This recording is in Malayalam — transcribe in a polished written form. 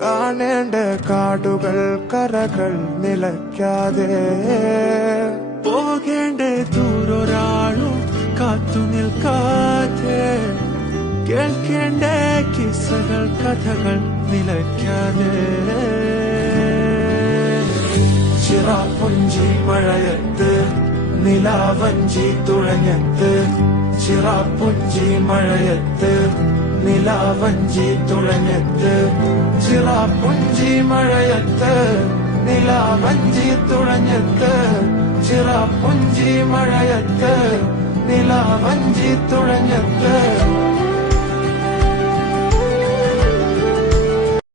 കാണേണ്ട കാടുകൾ കരകൾ നിലയ്ക്കാതെ പോകേണ്ട ദൂരൊരാളും കാത്തു നിൽക്കാതെ കേൾക്കേണ്ട കിസ്സകൾ കഥകൾ നിലയ്ക്കാതെ ചിറാപ്പുഞ്ചി മഴയത്ത് നിലാവഞ്ചി തുഴഞ്ഞത്ത് ചിറാപ്പുഞ്ചി മഴയത്ത് നിലാവഞ്ചി തുഴഞ്ഞത്ത് ചിറാപ്പുഞ്ചി മഴയത്ത് നിലാവഞ്ചി തുഴഞ്ഞത്ത് ചിറാപ്പുഞ്ചി മഴയത്ത് നിലാവഞ്ചി തുഴഞ്ഞത്ത്